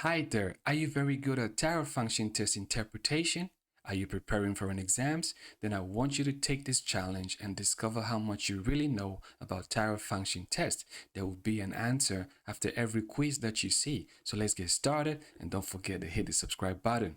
Hi there, are you very good at thyroid function test interpretation? Are you preparing for an exams? Then I want you to take this challenge and discover how much you really know about thyroid function test. There will be an answer after every quiz that you see. So let's get started and don't forget to hit the subscribe button.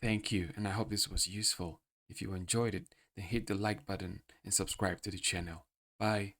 Thank you, and I hope this was useful. If you enjoyed it, then hit the like button and subscribe to the channel. Bye.